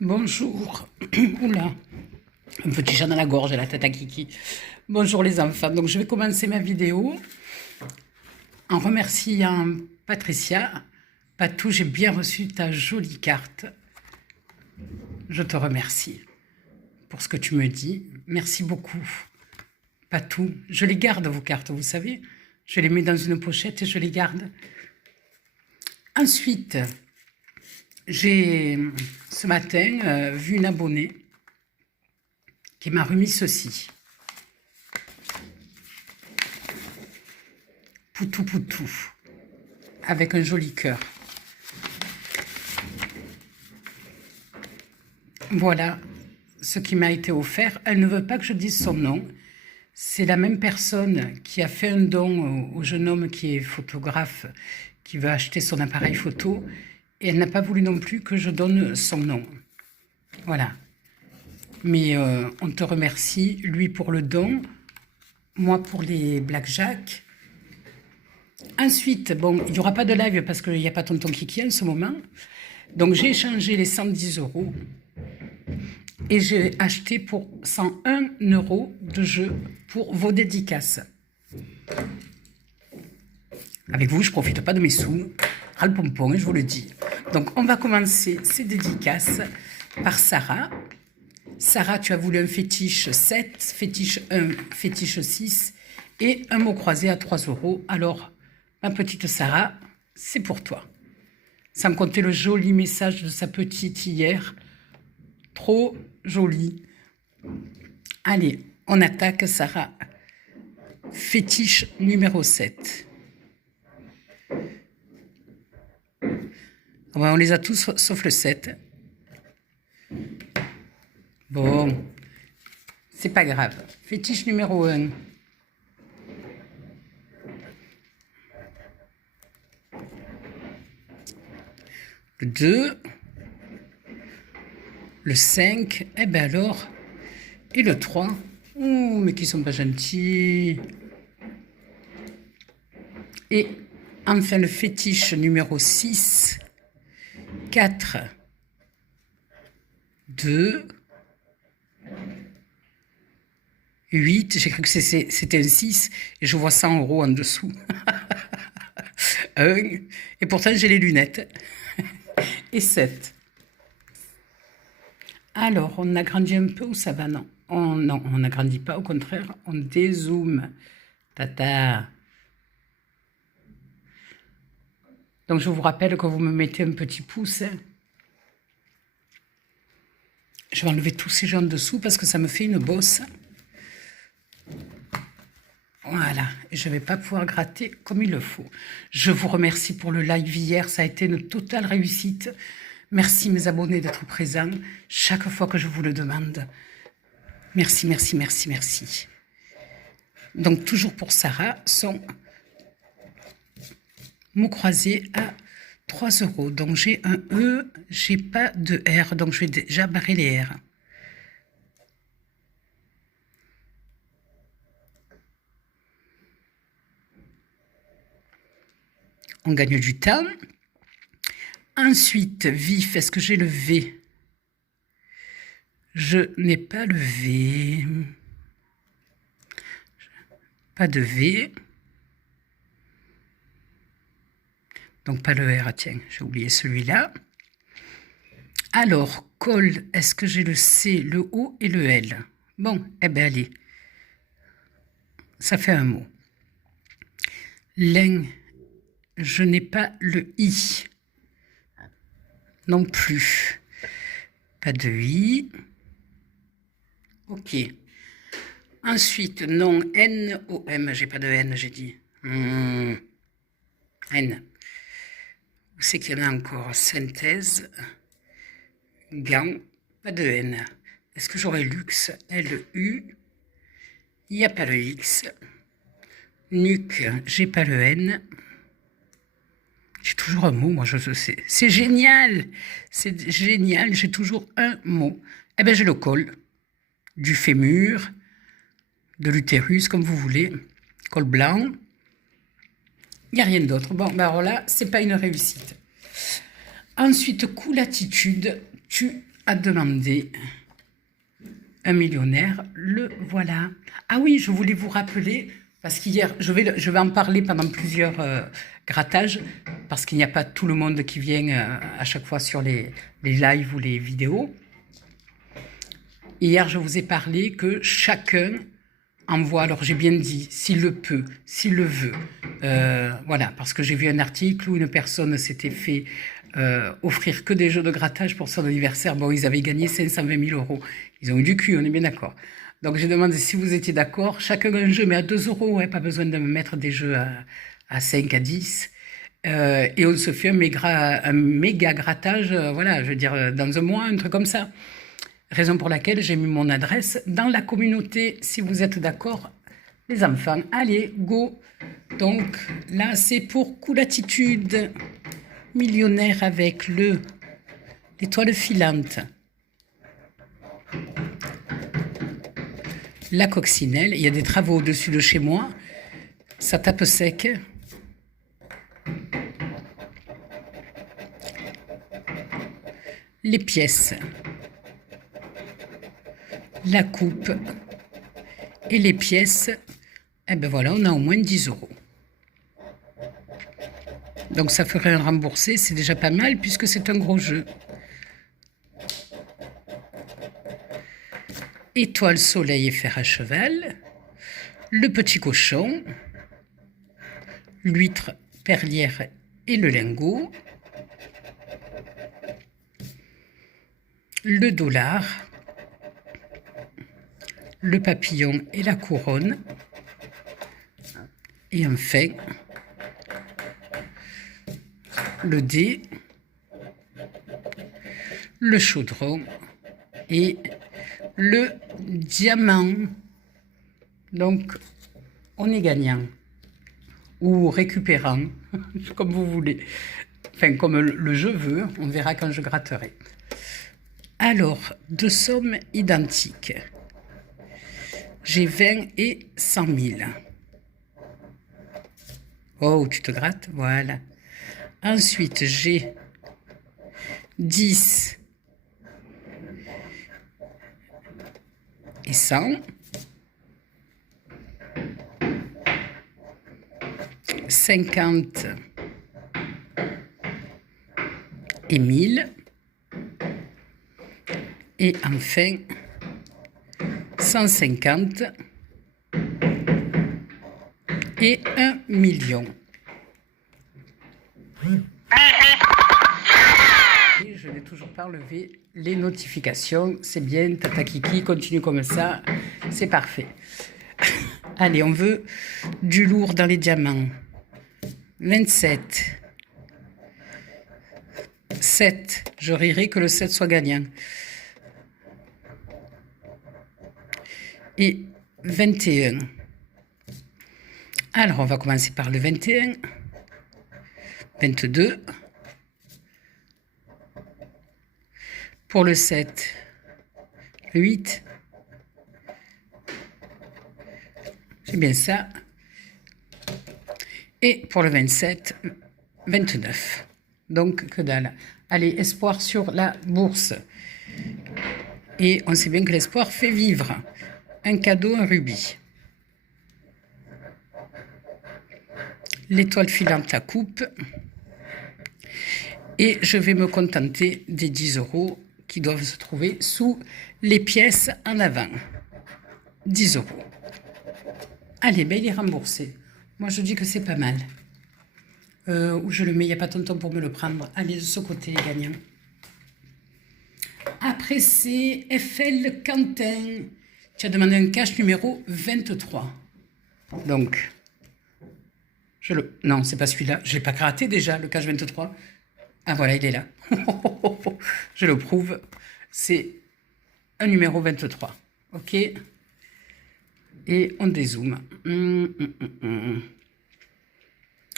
Bonjour. Oula, un petit chat dans la gorge, la tête à kiki. Bonjour les enfants. Donc je vais commencer ma vidéo en remerciant Patricia. Patou, j'ai bien reçu ta jolie carte. Je te remercie pour ce que tu me dis. Merci beaucoup. Patou, je les garde vos cartes, vous savez. Je les mets dans une pochette et je les garde. Ensuite, j'ai ce matin vu une abonnée qui m'a remis ceci. Poutou poutou, avec un joli cœur. Voilà ce qui m'a été offert. Elle ne veut pas que je dise son nom. C'est la même personne qui a fait un don au jeune homme qui est photographe, qui veut acheter son appareil photo. Et elle n'a pas voulu non plus que je donne son nom. Voilà. Mais on te remercie, lui pour le don, moi pour les blackjack. Ensuite, bon, il n'y aura pas de live parce qu'il n'y a pas tonton Kiki en ce moment. Donc j'ai échangé les 110 € et j'ai acheté pour 101 € de jeux pour vos dédicaces. Avec vous, je ne profite pas de mes sous. Ras le pompon, je vous le dis. Donc on va commencer ces dédicaces par Sarah. Sarah, tu as voulu un fétiche 7, fétiche 1, fétiche 6 et un mot croisé à 3 €. Alors, ma petite Sarah, c'est pour toi. Sans compter le joli message de sa petite hier. Trop joli. Allez, on attaque Sarah. Fétiche numéro 7. Ouais, on les a tous sauf le 7. Bon, c'est pas grave. Fétiche numéro 1. Le 2. Le 5. Eh ben alors. Et le 3. Ouh, mais qui sont pas gentils. Et enfin le fétiche numéro 6. 4. 2. 8, j'ai cru que c'était un 6, et je vois 100 € en dessous. 1, et pourtant j'ai les lunettes. Et 7. Alors, on agrandit un peu ou ça va? Non, on n'agrandit pas, au contraire, on dézoome. Tata. Donc je vous rappelle que vous me mettez un petit pouce. Je vais enlever tous ces gens en dessous parce que ça me fait une bosse. Voilà, je ne vais pas pouvoir gratter comme il le faut. Je vous remercie pour le live hier, ça a été une totale réussite. Merci mes abonnés d'être présents chaque fois que je vous le demande. Merci, merci, merci, merci. Donc toujours pour Sarah, son mot croisé à 3 €. Donc j'ai un E, j'ai pas de R, donc je vais déjà barrer les R. On gagne du temps. Ensuite, vif, est-ce que j'ai le V? Je n'ai pas le V. Pas de V. Donc pas le R, tiens, j'ai oublié celui-là. Alors, col, est-ce que j'ai le C, le O et le L? Bon, eh bien allez. Ça fait un mot. Lin, je n'ai pas le I. Non plus. Pas de I. Ok. Ensuite, non, N-O-M. J'ai pas de N, j'ai dit. N. Où c'est qu'il y en a encore? Synthèse. Gant. Pas de N. Est-ce que j'aurai luxe? L-U. Il n'y a pas le X. Nuque. J'ai pas le N. J'ai toujours un mot, moi, je sais. C'est génial. C'est génial. J'ai toujours un mot. Eh bien, je le colle. Du fémur, de l'utérus, comme vous voulez. Col blanc. Il n'y a rien d'autre. Bon, ben alors là, c'est pas une réussite. Ensuite, cool attitude. Tu a demandé un millionnaire. Le voilà. Ah oui, je voulais vous rappeler, parce qu'hier, je vais en parler pendant plusieurs grattages, parce qu'il n'y a pas tout le monde qui vient à chaque fois sur les lives ou les vidéos. Hier, je vous ai parlé que chacun envoie, alors j'ai bien dit, s'il le peut, s'il le veut. Voilà, parce que j'ai vu un article où une personne s'était fait offrir que des jeux de grattage pour son anniversaire. Bon, ils avaient gagné 520 000 €. Ils ont eu du cul, on est bien d'accord. Donc j'ai demandé si vous étiez d'accord. Chacun un jeu, mais à 2 €, ouais, pas besoin de me mettre des jeux à 5, à 10. Et on se fait un méga grattage, voilà, je veux dire, dans un mois, un truc comme ça. Raison pour laquelle j'ai mis mon adresse dans la communauté, si vous êtes d'accord, les enfants. Allez, go. Donc là, c'est pour Cool-Attitude, millionnaire avec l'étoile filante. La coccinelle, il y a des travaux au-dessus de chez moi. Ça tape sec. Les pièces. La coupe et les pièces, eh ben voilà, on a au moins 10 €. Donc ça ferait un remboursé, c'est déjà pas mal puisque c'est un gros jeu. Étoile, soleil et fer à cheval. Le petit cochon. L'huître, perlière et le lingot. Le dollar. Le papillon et la couronne. Et enfin, le dé, le chaudron et le diamant. Donc, on est gagnant ou récupérant, comme vous voulez. Enfin, comme le jeu veut, on verra quand je gratterai. Alors, deux sommes identiques. J'ai 20 et 100 000. Oh, tu te grattes, voilà. Ensuite, j'ai 10 et 100. 50 et 1000. Et enfin, 150 et 1 million. Et je n'ai toujours pas enlevé les notifications. C'est bien, Tata Kiki, continue comme ça. C'est parfait. Allez, on veut du lourd dans les diamants. 27. 7. Je rirai que le 7 soit gagnant. Et 21. Alors, on va commencer par le 21. 22. Pour le 7, le 8. C'est bien ça. Et pour le 27, 29. Donc, que dalle. Allez, espoir sur la bourse. Et on sait bien que l'espoir fait vivre. Un cadeau, un rubis. L'étoile filante, la coupe. Et je vais me contenter des 10 € qui doivent se trouver sous les pièces en avant. 10 €. Allez, ben il est remboursé. Moi, je dis que c'est pas mal. Où je le mets, il n'y a pas tonton pour me le prendre. Allez, de ce côté, les gagnants. Après, c'est FL Quentin. Tu as demandé un cash numéro 23. Donc, non, c'est pas celui-là. Je ne l'ai pas gratté déjà, le cash 23. Ah, voilà, il est là. Je le prouve. C'est un numéro 23. OK. Et on dézoome.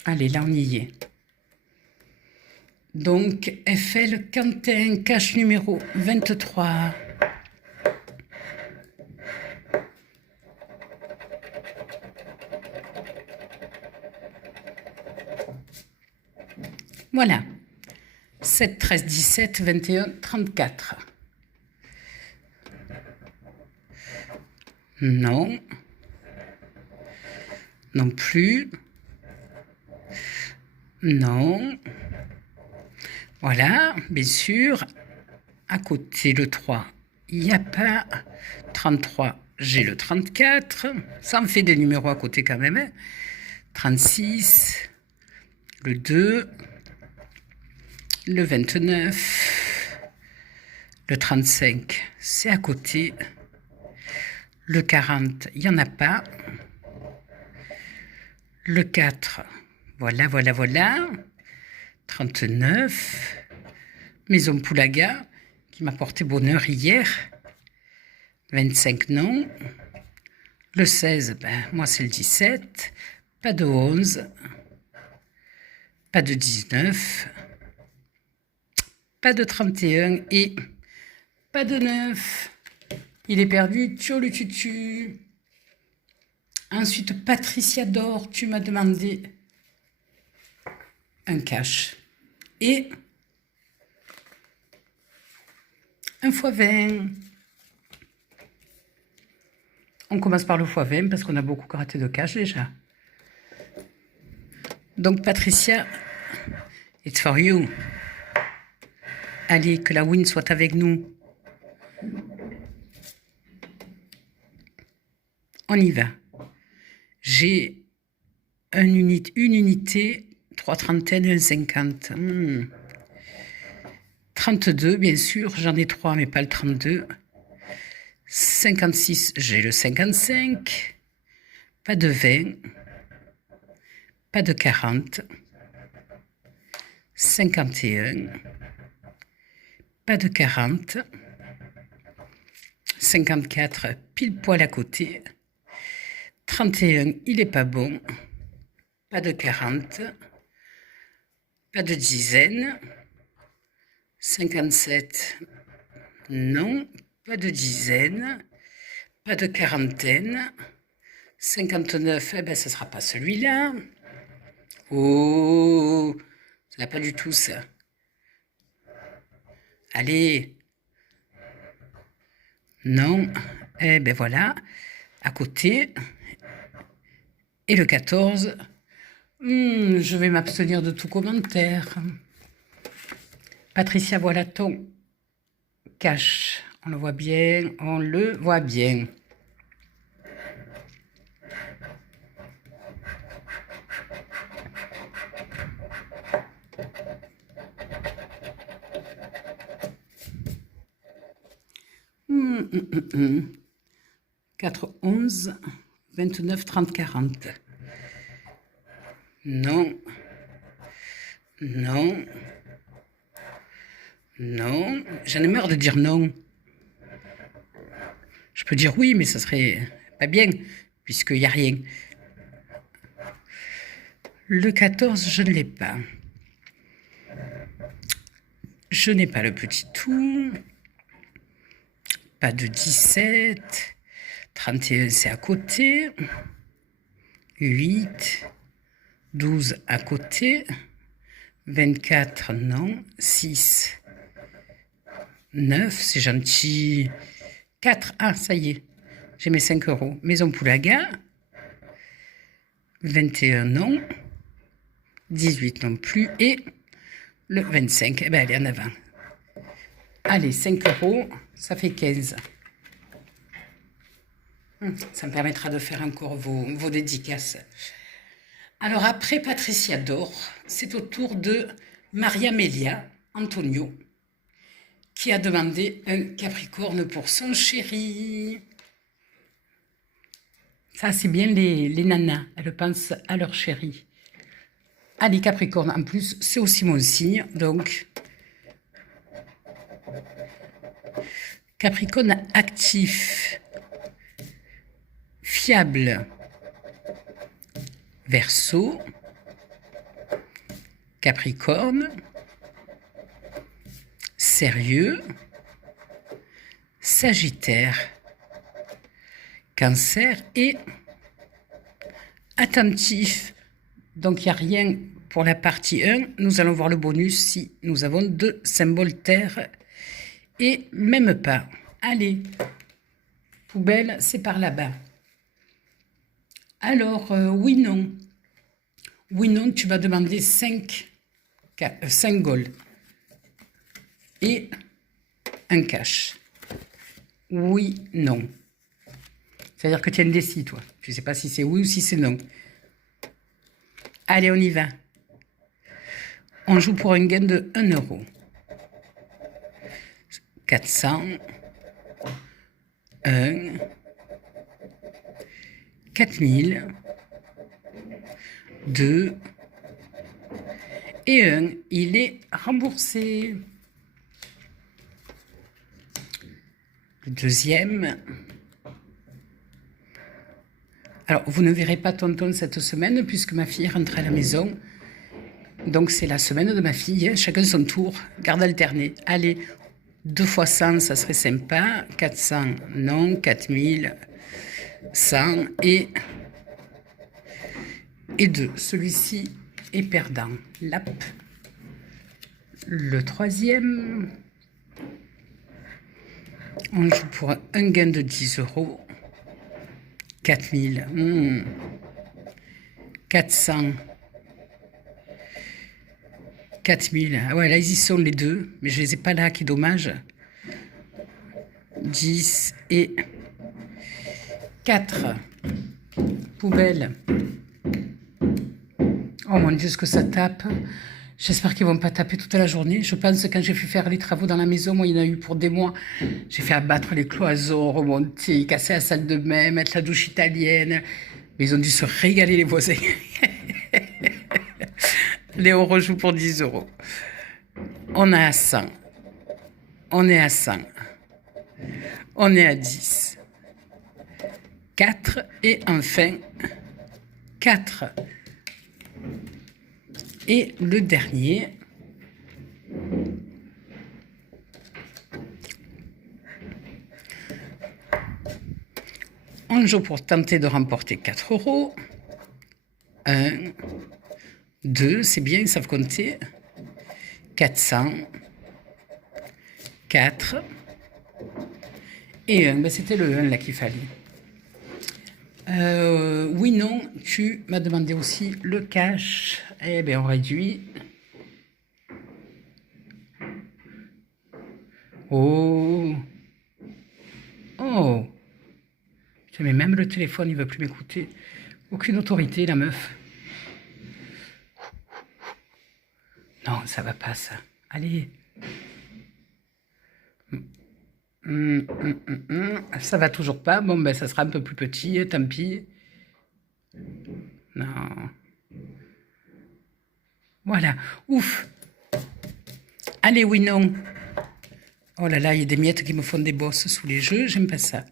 Allez, là, on y est. Donc, FL Quentin, cash numéro 23. Voilà. 7, 13, 17, 21, 34. Non. Non plus. Non. Voilà, bien sûr. À côté, le 3, il n'y a pas. 33, j'ai le 34. Ça me fait des numéros à côté quand même. 36, le 2, le 29, le 35, c'est à côté. Le 40, il n'y en a pas. Le 4, voilà, voilà, voilà. 39, Maison Poulaga, qui m'a porté bonheur hier. 25, non. Le 16, ben, moi c'est le 17. Pas de 11. Pas de 19. Pas de 31 et pas de 9. Il est perdu, tchou le tutu. Ensuite, Patricia Dor, tu m'as demandé un cash. Et un x20. On commence par le x20 parce qu'on a beaucoup gratté de cash déjà. Donc Patricia, it's for you. Allez, que la win soit avec nous. On y va. J'ai une unité, 3 trentaines, 1,50. 32, bien sûr, j'en ai 3, mais pas le 32. 56, j'ai le 55. Pas de 20. Pas de 40. 51. Pas de 40. 54, pile poil à côté. 31, il n'est pas bon. Pas de 40. Pas de dizaine. 57, non. Pas de dizaine. Pas de quarantaine. 59, eh ben, ce ne sera pas celui-là. Oh, ça n'a pas du tout ça. Allez. Non. Eh ben voilà. À côté. Et le 14. Je vais m'abstenir de tout commentaire. Patricia, voilà ton cash. On le voit bien. On le voit bien. Hum, 4, 11, 29, 30, 40. Non. Non. Non. J'en ai marre de dire non. Je peux dire oui, mais ça serait pas bien, puisqu'il n'y a rien. Le 14, je ne l'ai pas. Je n'ai pas le petit tout. Pas de 17. 31, c'est à côté. 8. 12 à côté. 24, non. 6. 9, c'est gentil. 4, ah, ça y est. J'ai mes 5 euros. Maison Poulaga. 21, non. 18 non plus. Et le 25, eh ben, allez, en avant. Allez, 5 euros, ça fait 15. Ça me permettra de faire encore vos dédicaces. Alors après Patricia Dor, c'est au tour de Maria Melia Antonio qui a demandé un Capricorne pour son chéri. Ça, c'est bien les nanas, elles pensent à leur chéri. Allez, Capricorne, en plus, c'est aussi mon signe, donc... Capricorne actif, fiable, Verseau, Capricorne, sérieux, Sagittaire, Cancer et attentif. Donc il n'y a rien pour la partie 1. Nous allons voir le bonus si nous avons 2 symboles terre et même pas. Allez. Poubelle, c'est par là-bas. Alors, oui, non. Oui, non, tu vas demander 5 gold et un cash. Oui, non. C'est-à-dire que tu as indécis, toi. Tu ne sais pas si c'est oui ou si c'est non. Allez, on y va. On joue pour un gain de 1 euro. 400. 1. 4000. 2. Et 1. Il est remboursé. Le deuxième. Alors, vous ne verrez pas tonton cette semaine puisque ma fille rentre à la maison. Donc, c'est la semaine de ma fille. Chacun son tour. Garde alternée. Allez, 2 fois 100, ça serait sympa. 400, non. 4000, 100 et 2. Celui-ci est perdant. Lap. Le troisième. On joue pour un gain de 10 euros. 4000. 400. 4000. Ah ouais, là, ils y sont les deux. Mais je les ai pas là, qui dommage. 10 et 4. Poubelle. Oh mon Dieu, ce que ça tape. J'espère qu'ils vont pas taper toute la journée. Je pense que quand j'ai fait faire les travaux dans la maison, moi, il y en a eu pour des mois. J'ai fait abattre les cloisons, remonter, casser la salle de bain, mettre la douche italienne. Mais ils ont dû se régaler, les voisins. Léo rejoue pour 10 euros. On est à 100. On est à 100. On est à 10. 4. Et enfin, 4. Et le dernier, on joue pour tenter de remporter 4 euros. 1, 2, c'est bien, ils savent compter. 400, 4 et 1. Ben c'était le 1 là qu'il fallait. Oui, non, tu m'as demandé aussi le cash. Eh bien, on réduit. Oh. Oh. Mais même le téléphone, il veut plus m'écouter. Aucune autorité, la meuf. Non, ça va pas, ça. Allez. Ça va toujours pas. Bon, ben, ça sera un peu plus petit, tant pis. Non. Voilà. Ouf. Allez, oui, non. Oh là là, il y a des miettes qui me font des bosses sous les jeux. J'aime pas ça.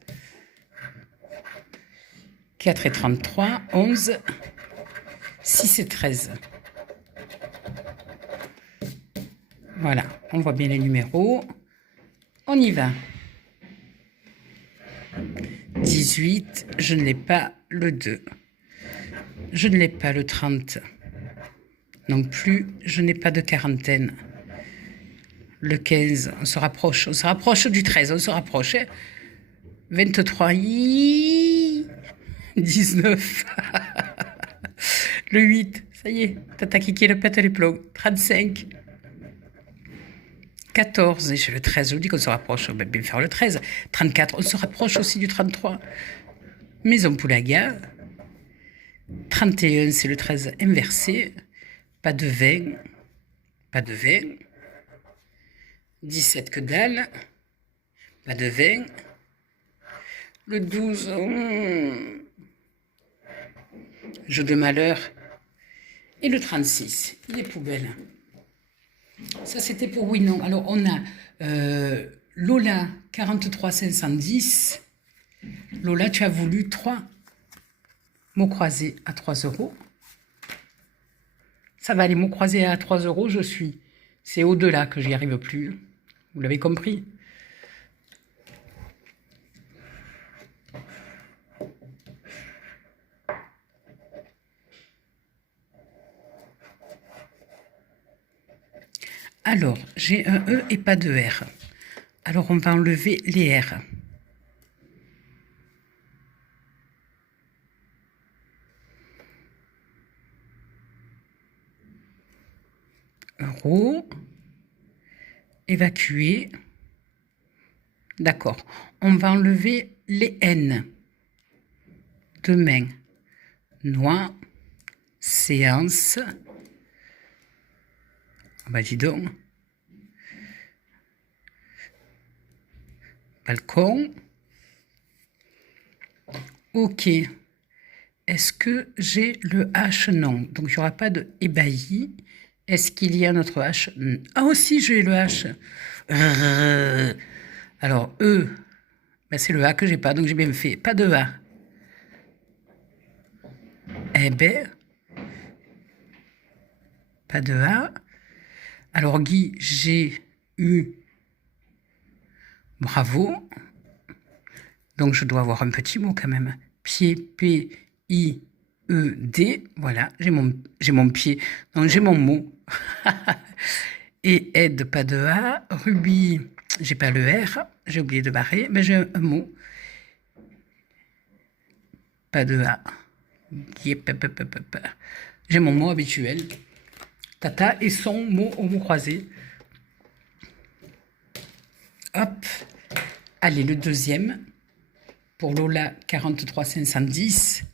4 et 33, 11, 6 et 13. Voilà, on voit bien les numéros. On y va. 18, je ne l'ai pas le 2. Je ne l'ai pas le 30. Non plus, je n'ai pas de quarantaine. Le 15, on se rapproche du 13, on se rapproche. 23, 19. Le 8, ça y est, Tata Kiki le pète les plombs. 35. 14, et j'ai le 13, je vous dis qu'on se rapproche, on va bien faire le 13. 34, on se rapproche aussi du 33. Maison Poulaga. 31, c'est le 13 inversé. Pas de 20. Pas de 20. 17, que dalle. Pas de 20. Le 12, jeu de malheur. Et le 36, les poubelles. Ça, c'était pour oui, non. Alors, on a Lola, 43 510. Lola, tu as voulu 3 mots croisés à 3 euros. Ça va, les mots croisés à 3 euros, je suis. C'est au-delà que j'y arrive plus. Vous l'avez compris? Alors, j'ai un E et pas de R. Alors, on va enlever les R. 0. Évacuer. D'accord. On va enlever les N. Demain. Noix. Séance. Bah dis donc. Balcon. Ok. Est-ce que j'ai le H? Non. Donc, il n'y aura pas de ébahi. Est-ce qu'il y a notre H? Ah, aussi, j'ai le H. Alors, E. Ben, c'est le A que j'ai pas, donc j'ai bien fait. Pas de A. Eh ben. Pas de A. Alors, Guy, j'ai eu. Bravo. Donc, je dois avoir un petit mot quand même. Pied, P-I-E-D. Voilà, j'ai mon pied. Donc, j'ai mon mot. Et aide, pas de A. Ruby, j'ai pas le R. J'ai oublié de barrer. Mais j'ai un mot. Pas de A. J'ai mon mot habituel. Tata et son mot au mot croisé. Hop. Allez, le deuxième. Pour Lola, 43 510.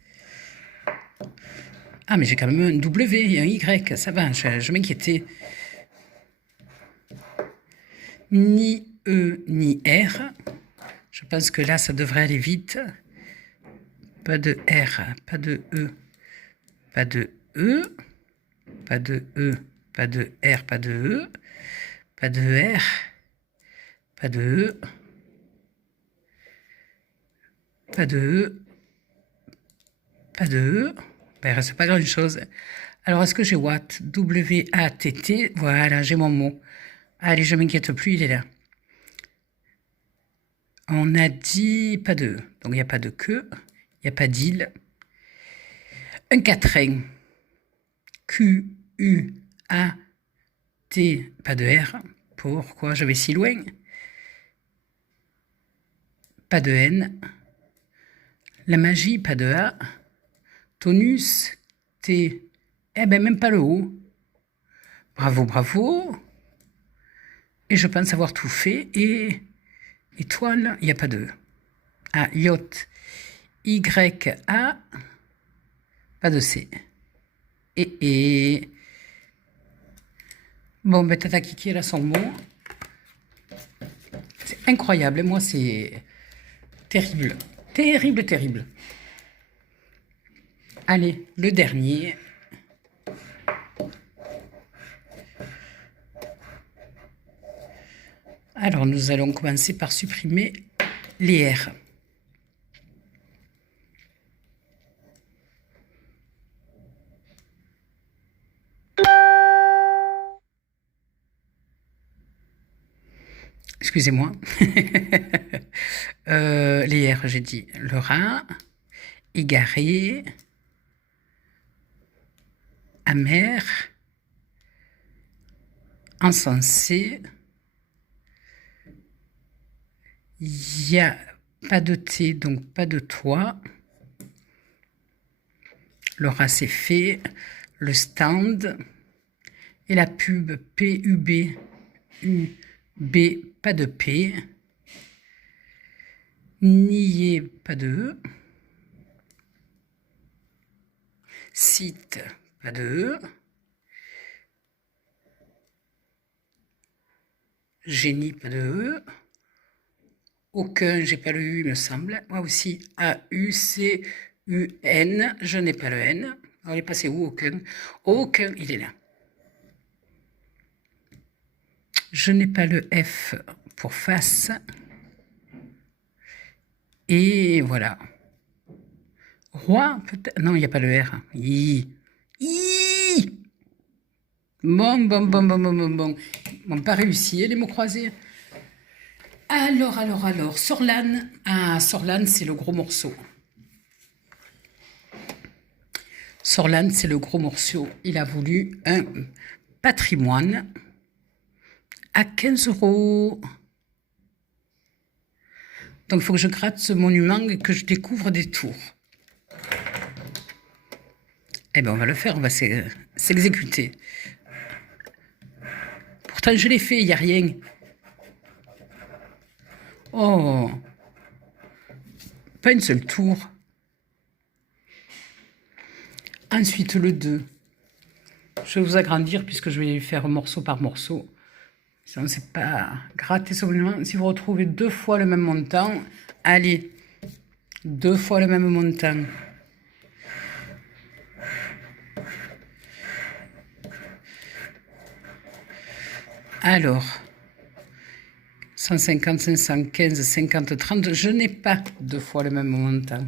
Ah, mais j'ai quand même un W et un Y. Ça va, je m'inquiétais. Ni E, ni R. Je pense que là, ça devrait aller vite. Pas de R, pas de E, pas de E, pas de E, pas de R, pas de E, pas de R, pas de E, pas de E, pas de E. Ben, il reste pas grand chose. Alors, est-ce que j'ai Watt? W-A-T-T. Voilà, j'ai mon mot. Allez, je m'inquiète plus, il est là. On a dit pas de E. Donc, il n'y a pas de queue. Il n'y a pas d'île. Un quatrain. Q-U-A-T. Pas de R. Pourquoi je vais si loin? Pas de N. La magie, pas de A. Tonus, T. Eh ben, même pas le O. Bravo, bravo. Et je pense avoir tout fait. Et étoile, il n'y a pas de E. Ah, yacht. Y-A. Pas de C. Et. Bon, ben, Tata Kiki, elle a son mot. C'est incroyable. Et moi, c'est terrible. Terrible, terrible. Allez, le dernier. Alors, nous allons commencer par supprimer les R. Excusez-moi. Les R, j'ai dit le rat, égaré, amer, encensé. Il n'y a pas de T, donc pas de toi. Le rat, c'est fait. Le stand. Et la pub, P-U-B, U-B, pas de P. Nier, pas de E. Site, pas de E. Génie, pas de E. Aucun, j'ai pas le U, il me semble. Moi aussi, A-U-C-U-N, je n'ai pas le N. Alors, il est passé où, aucun? Aucun, il est là. Je n'ai pas le F pour face. Et voilà. Roi, peut-être. Non, il n'y a pas le R. I. Bon. Bon, pas réussi, les mots croisés. Alors. Sorlan. Ah, Sorlan, c'est le gros morceau. Sorlan, c'est le gros morceau. Il a voulu un patrimoine à 15 €. Donc, il faut que je gratte ce monument et que je découvre des tours. Eh bien, on va le faire, on va s'exécuter. Pourtant, je l'ai fait, il n'y a rien. Oh, pas une seule tour. Ensuite, le 2. Je vais vous agrandir puisque je vais faire morceau par morceau. Sinon, c'est pas gratter simplement. Si vous retrouvez 2 fois le même montant, allez, 2 fois le même montant. Alors, 150, 515, 50, 30, je n'ai pas 2 fois le même montant.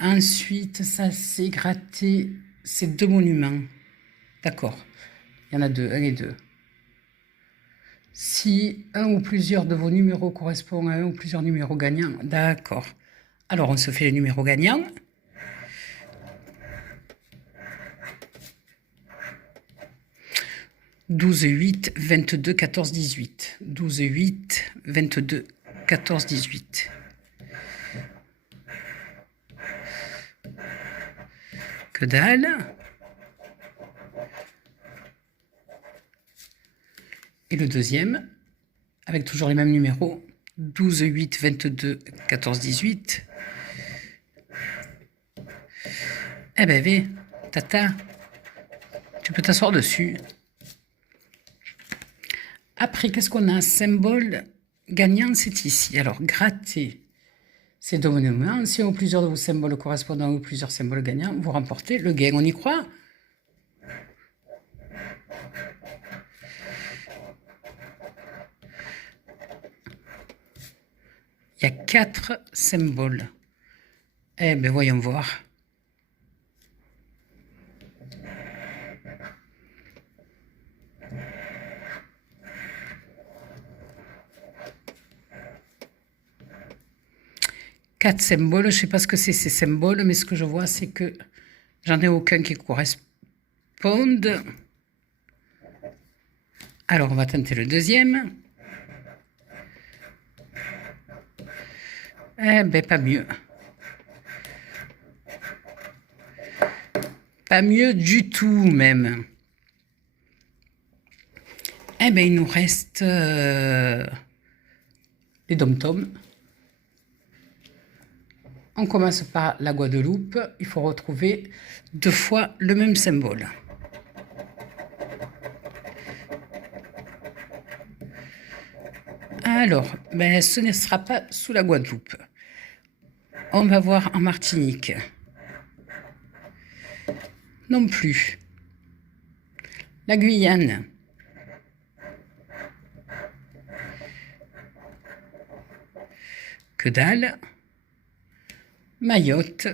Ensuite, ça c'est gratter ces 2 monuments. D'accord. Il y en a 2, 1 et 2. Si un ou plusieurs de vos numéros correspond à un ou plusieurs numéros gagnants, d'accord. Alors, on se fait les numéros gagnants. « 12, 8, 22, 14, 18. 12, 8, 22, 14, 18. Que dalle. Et le deuxième, avec toujours les mêmes numéros, 12, 8, 22, 14, 18. Eh ben, vais, tata, tu peux t'asseoir dessus. Après, qu'est-ce qu'on a? Symbole gagnant, c'est ici. Alors, gratter ces 2 monuments. Si un ou plusieurs de vos symboles correspondants ou plusieurs symboles gagnants, vous remportez le gain. On y croit? Il y a 4 symboles. Eh bien, voyons voir. Quatre symboles, je ne sais pas ce que c'est ces symboles, mais ce que je vois, c'est que j'en ai aucun qui corresponde. Alors, on va tenter le deuxième. Eh ben, pas mieux. Pas mieux du tout, même. Eh ben, il nous reste les dom-toms. On commence par la Guadeloupe. Il faut retrouver 2 fois le même symbole. Alors, ben, ce ne sera pas sous la Guadeloupe. On va voir en Martinique. Non plus. La Guyane. Que dalle. Mayotte.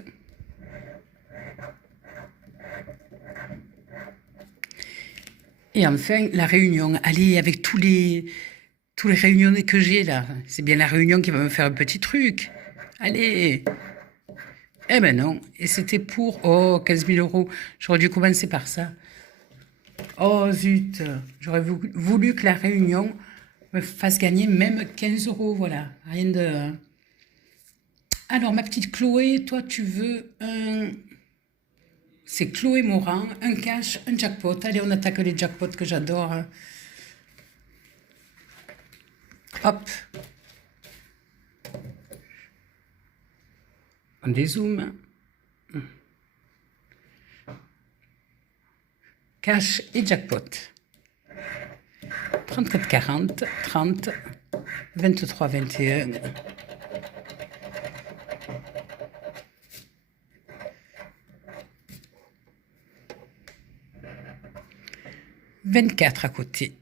Et enfin, la Réunion. Allez, avec tous les réunions que j'ai là. C'est bien la Réunion qui va me faire un petit truc. Allez. Eh ben non. Et c'était pour, 15 000 €. J'aurais dû commencer par ça. Oh zut. J'aurais voulu que la Réunion me fasse gagner même 15 €. Voilà. Rien de... Alors, ma petite Chloé, toi, tu veux un... C'est Chloé Morin, un cash, un jackpot. Allez, on attaque les jackpots que j'adore. Hop. On dézoome. Cash et jackpot. 34, 40, 30, 23, 21. 24 à côté.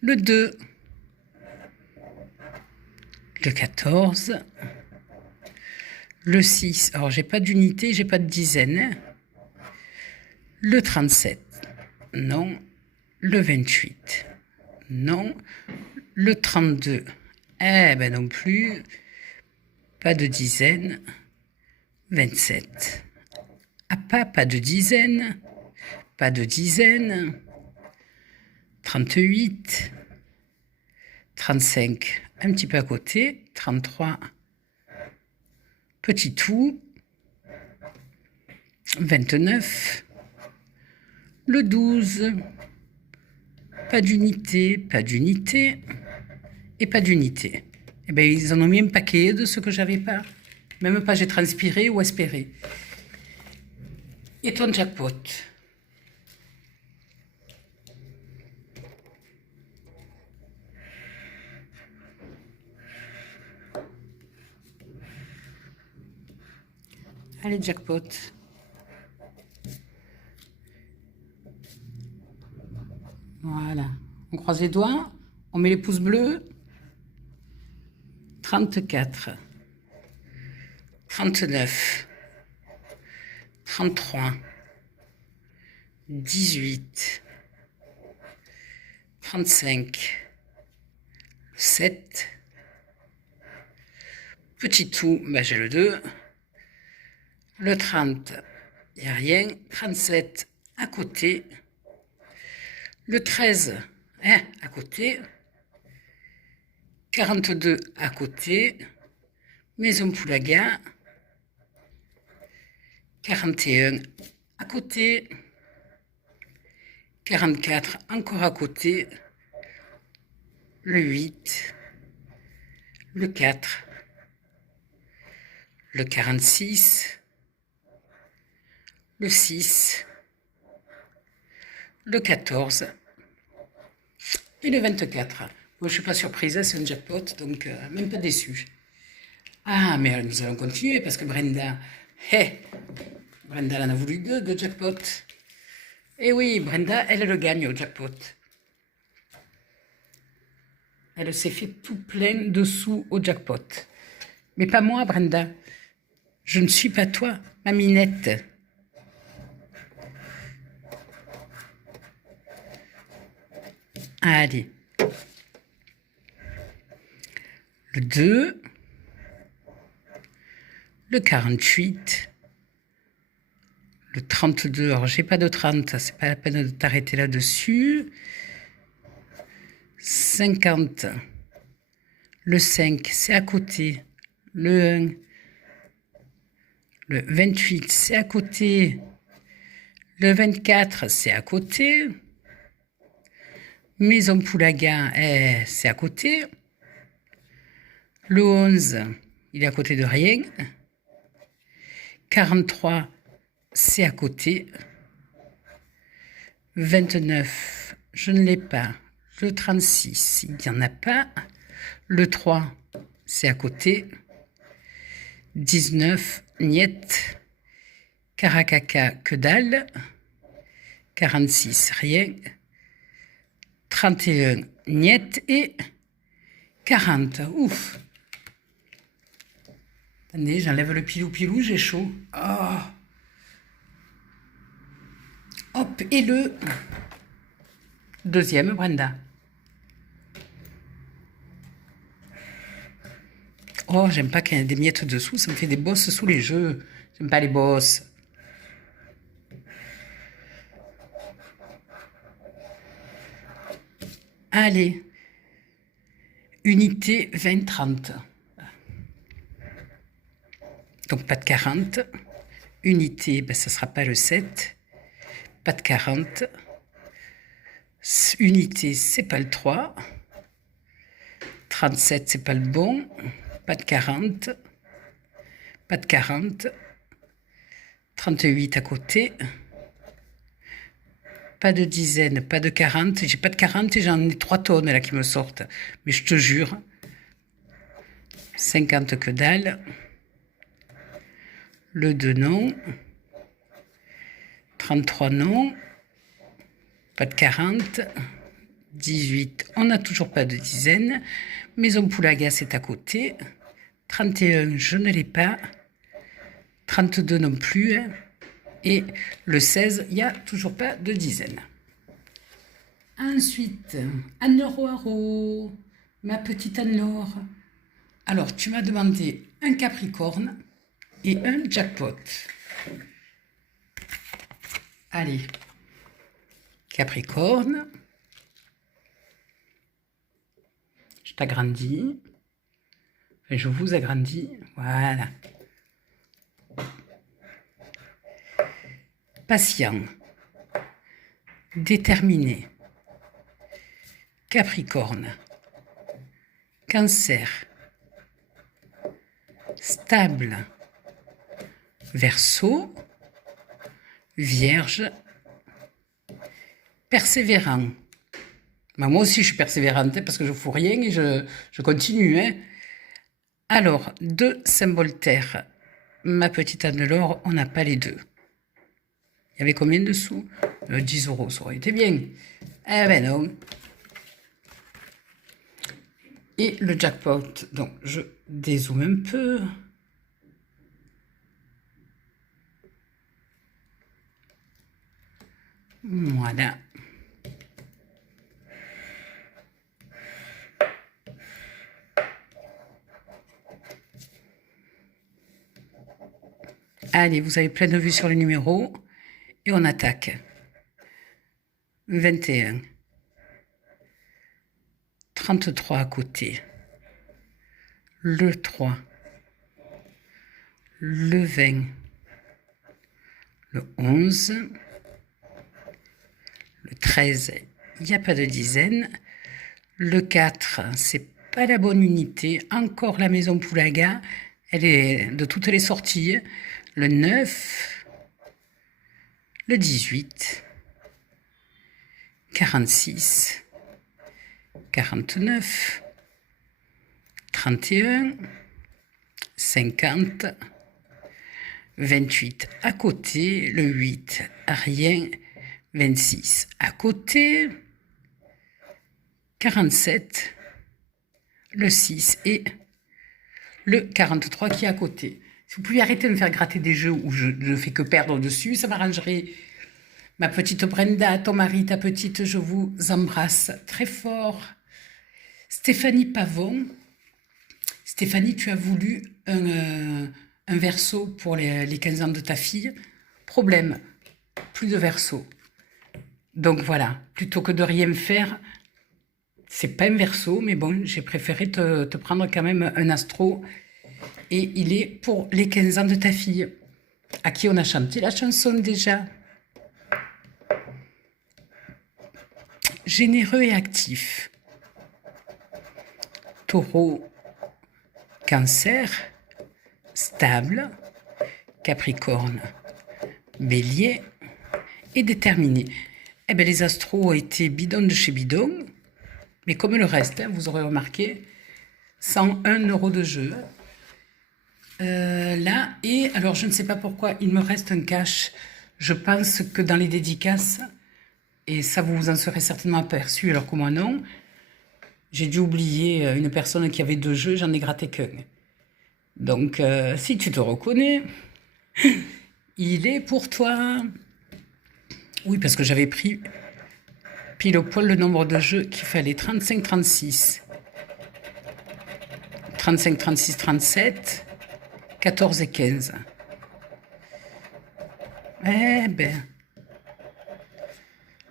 Le 2. Le 14. Le 6. Alors, j'ai pas d'unité, j'ai pas de dizaine. Le 37. Non. Le 28. Non. Le 32. Eh ben non plus. Pas de dizaine. 27. Ah, pas de dizaine. Pas de dizaine. 38. 35. Un petit peu à côté. 33. Petit tout. 29. Le 12. Pas d'unité, pas d'unité et pas d'unité. Eh bien, ils en ont mis un paquet de ce que j'avais pas. Même pas j'ai transpiré ou espéré. Et ton jackpot? Allez, jackpot. Voilà. On croise les doigts. On met les pouces bleus. 34. 39. 33. 18. 35. 7. Petit tout, ben j'ai le 2. Le 30, il n'y a rien. 37, à côté. Le 13, hein, à côté. 42, à côté. Maison Poulaga. 41, à côté. 44, encore à côté. Le 8. Le 4. Le 46. Le 6, le 14 et le 24. Moi, je ne suis pas surprise, c'est un jackpot, donc même pas déçu. Ah, mais nous allons continuer parce que Brenda, Brenda en a voulu deux de jackpot. Et oui, Brenda, elle le gagne au jackpot. Elle s'est fait tout plein de sous au jackpot. Mais pas moi, Brenda. Je ne suis pas toi, ma minette. Allez. Le 2. Le 48. Le 32. Alors, j'ai pas de 30. C'est pas la peine de t'arrêter là-dessus. 50. Le 5, c'est à côté. Le 1. Le 28, c'est à côté. Le 24, c'est à côté. Maison Poulaga, c'est à côté. Le 11, il est à côté de rien. 43, c'est à côté. 29, je ne l'ai pas. Le 36, il n'y en a pas. Le 3, c'est à côté. 19, niet. Caracaca, que dalle. 46, rien. 31, niet. Et 40, ouf. Attendez, j'enlève le pilou-pilou, j'ai chaud. Oh. Hop, et le deuxième, Brenda. Oh, j'aime pas qu'il y ait des miettes dessous, ça me fait des bosses sous les jeux. J'aime pas les bosses. Allez. Unité 20-30. Donc pas de 40. Unité, ben, ça ne sera pas le 7. Pas de 40. Unité, c'est pas le 3. 37, c'est pas le bon. Pas de 40. Pas de 40. 38 à côté. Pas de dizaine, pas de 40. J'ai pas de 40 et j'en ai 3 tonnes là qui me sortent. Mais je te jure. 50 que dalle. Le 2 non. 33 non. Pas de 40. 18, on n'a toujours pas de dizaine. Maison Poulaga, c'est à côté. 31, je ne l'ai pas. 32 non plus. Et le 16, il n'y a toujours pas de dizaine. Ensuite, Anne-Laure Roireau, ma petite Anne-Laure. Alors, tu m'as demandé un Capricorne et un jackpot. Allez, Capricorne. Je t'agrandis. Enfin, je vous agrandis. Voilà. Patient. déterminé, Capricorne, Cancer, stable, Verseau, Vierge, persévérant. Ben, moi aussi, je suis persévérante hein, parce que je ne fous rien et je continue. Hein. Alors, 2 symboles terre. Ma petite Anne-Laure, on n'a pas les 2. Il y avait combien de sous 10 €, ça aurait été bien. Eh ben non. Et le jackpot, donc je dézoome un peu. Voilà. Allez, vous avez plein de vues sur le numéro. Et on attaque. 21. 33 à côté. Le 3. Le 20. Le 11. Le 13, il n'y a pas de dizaine. Le 4, c'est pas la bonne unité. Encore la maison Poulaga. Elle est de toutes les sorties. Le 9. Le 18. 46. 49. 31. 50. 28 à côté. Le 8, rien. 26 à côté, 47, le 6 et le 43 qui est à côté. Si vous pouviez arrêter de me faire gratter des jeux où je ne fais que perdre dessus, ça m'arrangerait. Ma petite Brenda, ton mari, ta petite, je vous embrasse très fort. Stéphanie Pavon. Stéphanie, tu as voulu un verso pour les 15 ans de ta fille. Problème, plus de verso. Donc voilà, plutôt que de rien faire, c'est pas un verso, mais bon, j'ai préféré te prendre quand même un astro. Et il est pour les 15 ans de ta fille, à qui on a chanté la chanson déjà. Généreux et actif. Taureau, Cancer, stable, Capricorne, Bélier et déterminé. Eh bien, les astros ont été bidon de chez bidon, mais comme le reste, hein, vous aurez remarqué, 101 € de jeu. Là, et alors je ne sais pas pourquoi, il me reste un cash. Je pense que dans les dédicaces, et ça vous vous en serez certainement aperçu, alors que moi non, j'ai dû oublier une personne qui avait 2 jeux, j'en ai gratté qu'un. Donc, si tu te reconnais, il est pour toi. Oui, parce que j'avais pris pile au poil le nombre de jeux qu'il fallait. 35, 36. 35, 36, 37. 14 et 15. Eh ben.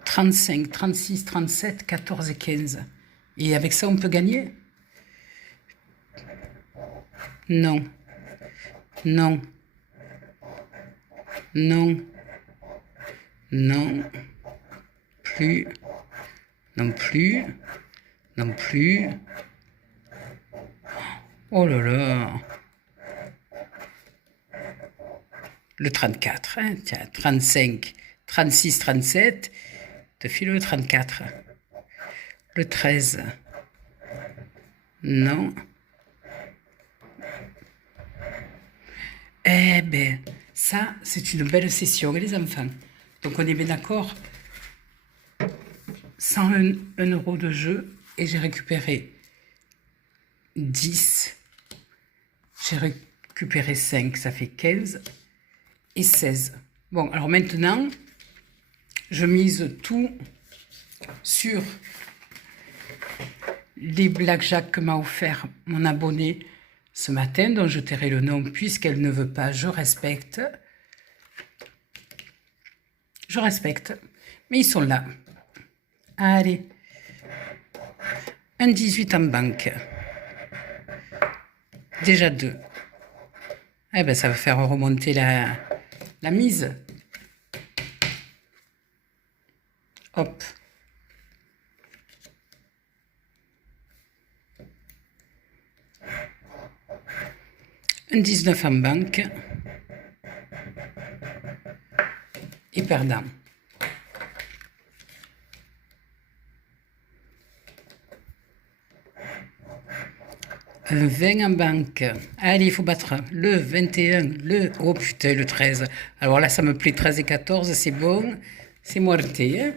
35, 36, 37, 14 et 15. Et avec ça, on peut gagner? Non. Non. Non. Non. Plus. Non plus. Non plus. Oh là là. Le 34, hein, tiens, 35, 36, 37, te file le 34. Le 13, non. Eh ben, ça, c'est une belle session, les enfants. Donc, on est bien d'accord. 101 € de jeu et j'ai récupéré 10. J'ai récupéré 5, ça fait 15 et 16. Bon, alors maintenant, je mise tout sur les blackjack que m'a offert mon abonné ce matin, dont je tairai le nom puisqu'elle ne veut pas, je respecte. Je respecte, mais ils sont là. Allez, un 18 en banque. Déjà 2. Eh ben, ça va faire remonter la mise. Hop. Un 19 en banque. Et perdant. Un 20 en banque. Allez, il faut battre le 21, le... Oh putain, le 13. Alors là, ça me plaît, 13 et 14, c'est bon. C'est morté. Hein.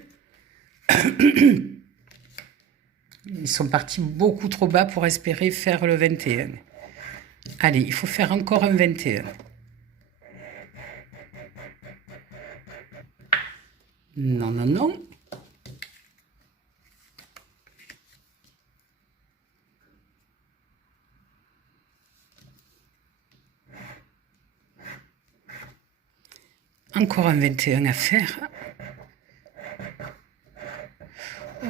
Ils sont partis beaucoup trop bas pour espérer faire le 21. Allez, il faut faire encore un 21. Non, non, non. Encore un 21 à faire.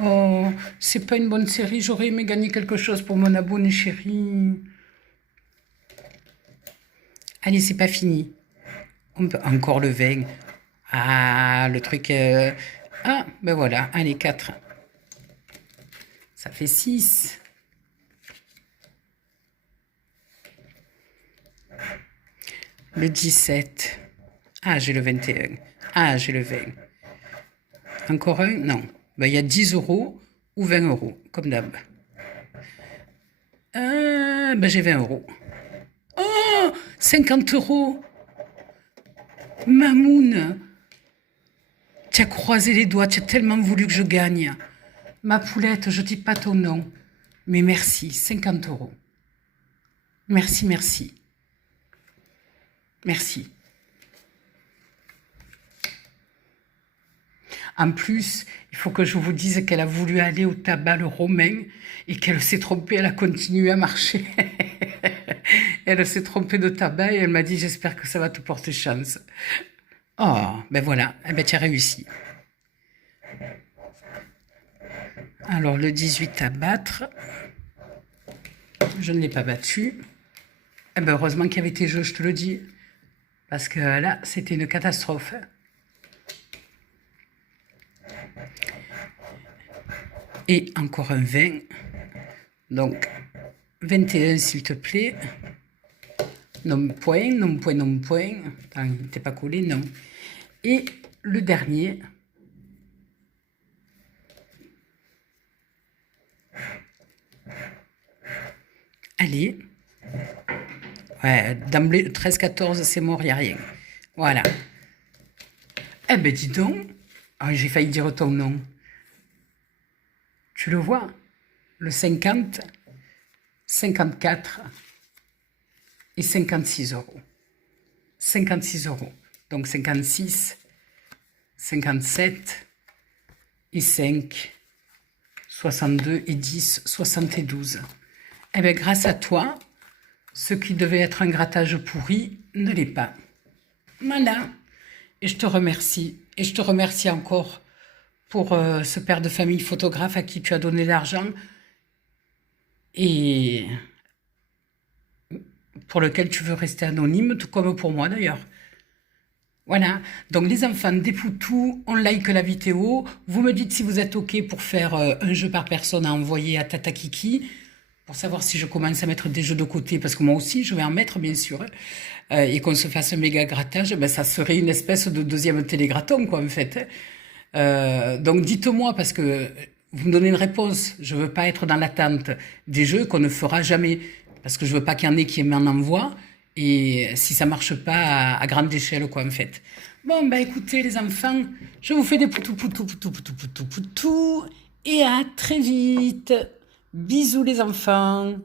Oh, c'est pas une bonne série. J'aurais aimé gagner quelque chose pour mon abonné chéri. Allez, c'est pas fini. On peut encore le 20. Ah, le truc... Ah, ben voilà. Allez, 4. Ça fait 6. Le 17. Ah, j'ai le 21. Ah, j'ai le 20. Encore un? Non. Ben, il y a 10 € ou 20 €, comme d'hab. Ben, j'ai 20 €. Oh, 50 €. Mamoun, tu as croisé les doigts, tu as tellement voulu que je gagne. Ma poulette, je dis pas ton nom, mais merci, 50 €. Merci, merci. Merci. En plus, il faut que je vous dise qu'elle a voulu aller au tabac le romain et qu'elle s'est trompée, elle a continué à marcher. Elle s'est trompée de tabac et elle m'a dit « J'espère que ça va te porter chance. » Oh, ben voilà, eh ben tu as réussi. Alors, le 18 à battre. Je ne l'ai pas battu. Eh ben heureusement qu'il y avait tes jeux, je te le dis. Parce que là, c'était une catastrophe. Et encore un 20. Donc, 21, s'il te plaît. Non point, non point, non point. Attends, t'es pas collé, non. Et le dernier. Allez. Ouais, d'emblée, 13-14, c'est mort, il n'y a rien. Voilà. Eh ben, dis donc. Ah, j'ai failli dire ton nom. Tu le vois? Le 50, 54 et 56 €. 56 €. Donc 56, 57 et 5, 62 et 10, 72. Eh bien, grâce à toi, ce qui devait être un grattage pourri ne l'est pas. Voilà. Et je te remercie. Et je te remercie encore pour ce père de famille photographe à qui tu as donné l'argent et pour lequel tu veux rester anonyme, tout comme pour moi d'ailleurs. Voilà, donc les enfants des Poutous, on like la vidéo, vous me dites si vous êtes ok pour faire un jeu par personne à envoyer à Tata Kiki, pour savoir si je commence à mettre des jeux de côté, parce que moi aussi je vais en mettre bien sûr, et qu'on se fasse un méga grattage, ben, ça serait une espèce de deuxième télégraton quoi en fait. Donc dites-moi, parce que vous me donnez une réponse, je veux pas être dans l'attente des jeux qu'on ne fera jamais, parce que je veux pas qu'il y en ait qui m'en envoient, et si ça marche pas à grande échelle, quoi, en fait. Bon, bah écoutez, les enfants, je vous fais des poutous, poutous, poutous, poutous, poutous, poutous, et à très vite. Bisous, les enfants.